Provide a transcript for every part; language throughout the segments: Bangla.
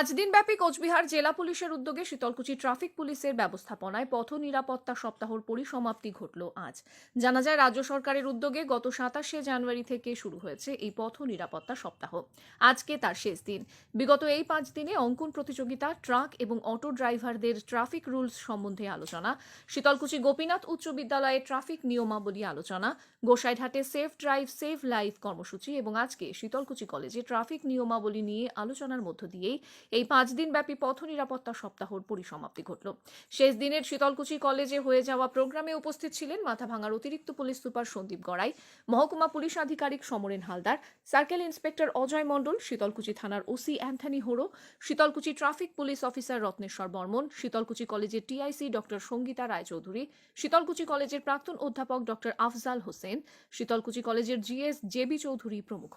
পাঁচ দিনব্যাপী কোচবিহার জেলা পুলিশের উদ্যোগে শীতলকুচি ট্রাফিক পুলিশের ব্যবস্থাপনায় পথ নিরাপত্তা সপ্তাহর পরিসমাপ্তি ঘটল আজ। জানা যায়, রাজ্য সরকারের উদ্যোগে গত সাতাশে জানুয়ারি থেকে শুরু হয়েছে এই পথ নিরাপত্তা সপ্তাহ। আজকে তার শেষ দিন। বিগত এই পাঁচ দিনে অঙ্কন প্রতিযোগিতা, ট্রাক এবং অটো ড্রাইভারদের ট্রাফিক রুলস সম্বন্ধে আলোচনা, শীতলকুচি গোপীনাথ উচ্চ বিদ্যালয়ে ট্রাফিক নিয়মাবলী আলোচনা, গোসাইঘাটে সেফ ড্রাইভ সেভ লাইফ কর্মসূচি এবং আজকে শীতলকুচি কলেজে ট্রাফিক নিয়মাবলী নিয়ে আলোচনার মধ্য দিয়েই এই পাঁচ দিনব্যাপী পথ নিরাপত্তা সপ্তাহর পরিসমাপ্তি ঘটল। শেষ দিনের শীতলকুচি কলেজে হয়ে যাওয়া প্রোগ্রামে উপস্থিত ছিলেন মাথাভাঙার অতিরিক্ত পুলিশ সুপার সন্দীপ গড়াই, মহকুমা পুলিশ আধিকারিক সমরেন হালদার, সার্কেল ইন্সপেক্টর অজয় মণ্ডল, শীতলকুচি থানার OC Anthony Horo, Sitalkuchi traffic police officer Ratneswar Barman, Sitalkuchi কলেজের টিআইসি ডক্টর সঙ্গীতা রায়চৌধুরী, শীতলকুচি কলেজের প্রাক্তন অধ্যাপক ডক্টর আফজাল হোসেন, শীতলকুচি কলেজের জিএস জেবি চৌধুরী প্রমুখ।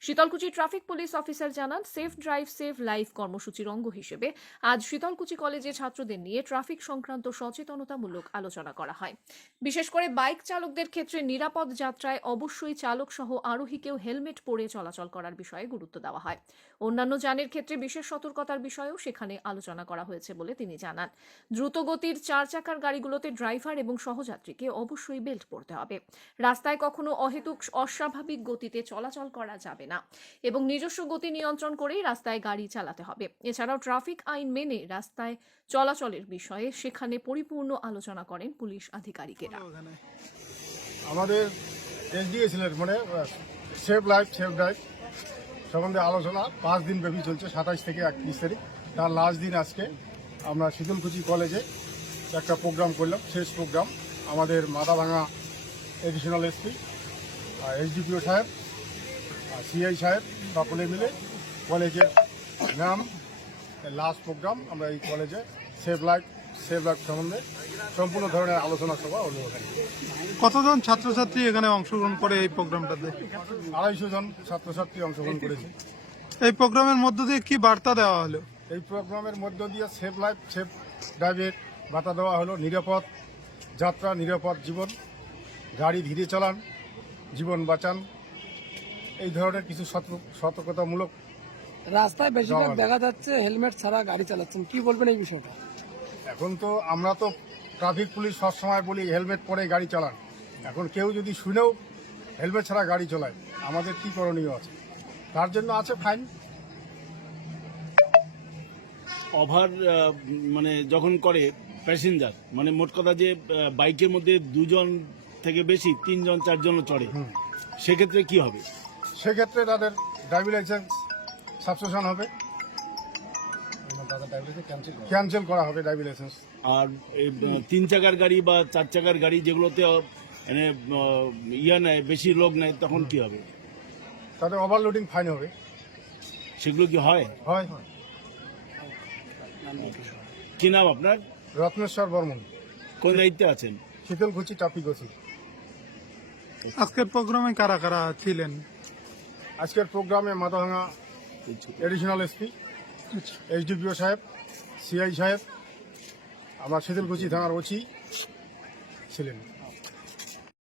শীতলকুচি ট্রাফিক পুলিশ অফিসার জানান সেফ ড্রাইভ সেভ লাইফ কর্মসূচির অঙ্গ হিসেবে আজ শীতলকুচি কলেজে ছাত্রদের নিয়ে ট্রাফিক সংক্রান্ত সচেতনতামূলক আলোচনা করা হয়। বিশেষ করে বাইক চালকদের ক্ষেত্রে নিরাপদ যাত্রায় অবশ্যই চালক সহ আরোহীকেও হেলমেট পরে চলাচল করার বিষয়ে গুরুত্ব দেওয়া হয়। অন্যান্য যানের ক্ষেত্রে বিশেষ সতর্কতার বিষয়েও সেখানে আলোচনা করা হয়েছে বলে তিনি জানান। দ্রুতগতির চার চাকার গাড়িগুলোতে ড্রাইভার এবং সহযাত্রীকে অবশ্যই বেল্ট পরতে হবে। রাস্তায় কখনো অহেতুক, অস্বাভাবিক গতিতে চলাচল করা যাবে না। এবং নিজস্ব গতি নিয়ন্ত্রণ করেই রাস্তায় গাড়ি চালাতে হবে। এছাড়াও ট্রাফিক আইন মেনে রাস্তায় চলাচলের বিষয়ে সেখানে পরিপূর্ণ আলোচনা করেন পুলিশ আধিকারিকেরা। আমাদের মানে সেফ লাইফ, সেফ ড্রাইভ সম্বন্ধে আলোচনা। পাঁচ দিন ব্যাপী চলছে সাতাশ থেকে একত্রিশ তারিখ। তার লাস্ট দিন আজকে আমরা শীতলকুচি কলেজে একটা প্রোগ্রাম করলাম, শেষ প্রোগ্রাম আমাদের মাথাভাঙা এডিশনাল এসপি এইচডিপিও সাহেব সিআই সাহেব সকলে মিলে কলেজের নাম লাস্ট প্রোগ্রাম আমরা এই কলেজে সেফ লাইফ সেফ লাইফ সম্বন্ধে সম্পূর্ণ ধরনের আলোচনা সভা হলো কতজন ছাত্রছাত্রী এখানে অংশগ্রহণ করে এই প্রোগ্রামটাতে? আড়াইশো জন ছাত্রছাত্রী অংশগ্রহণ করেছে। এই প্রোগ্রামের মধ্য দিয়ে কি বার্তা দেওয়া হলো? এই প্রোগ্রামের মধ্য দিয়ে সেফ লাইফ সেফ ড্রাইভের বাতা দেওয়া হলো নিরাপদ যাত্রা নিরাপদ জীবন গাড়ি ধীরে চালান জীবন বাঁচান এই ধরনের কিছু সতর্ক- সতর্কতামূলক রাস্তায় বেশিরভাগ দেখা যাচ্ছে হেলমেট ছাড়া গাড়ি চালাচ্ছেন। কি বলবেন এই বিষয়টা? এখন তো আমরা তো ট্রাফিক পুলিশ সবসময় বলি হেলমেট পরে গাড়ি চালান। এখন কেউ যদি শুনেও হেলমেট ছাড়া গাড়ি চালায় আমাদের কি করণীয় আছে? তার জন্য আছে ফাইন। ওভার মানে যখন করে প্যাসেঞ্জার মানে মোট কথা যে বাইকের মধ্যে দুজন থেকে বেশি তিনজন চারজন চড়ে সেক্ষেত্রে কি হবে? সেক্ষেত্রে তাদের ড্রাইভিং লাইসেন্স সাবসেশন হবে। ক্যান্সেল করা হবে ড্রাইভিং লাইসেন্স আর এই, তিন চাকার গাড়ি বা চার চাকার গাড়ি যেগুলোতে মানে ইয়া নেয় বেশি লোক নেয় তখন কি হবে? তাদের ওভারলোডিং ফাইন হবে। সেগুলো কি হয়? হয় কি নাম আপনার? রত্নেশ্বর বর্মন। কোন দায়িত্বে আছেন? শীতলকুচি ওসি আজকের প্রোগ্রামে কারা কারা ছিলেন? আজকের প্রোগ্রামে মাথাভাঙা এডিশনাল এসপি এইচডিপিও সাহেব সিআই সাহেব আমার শীতলকুচি থানার ওচি ছিলেন।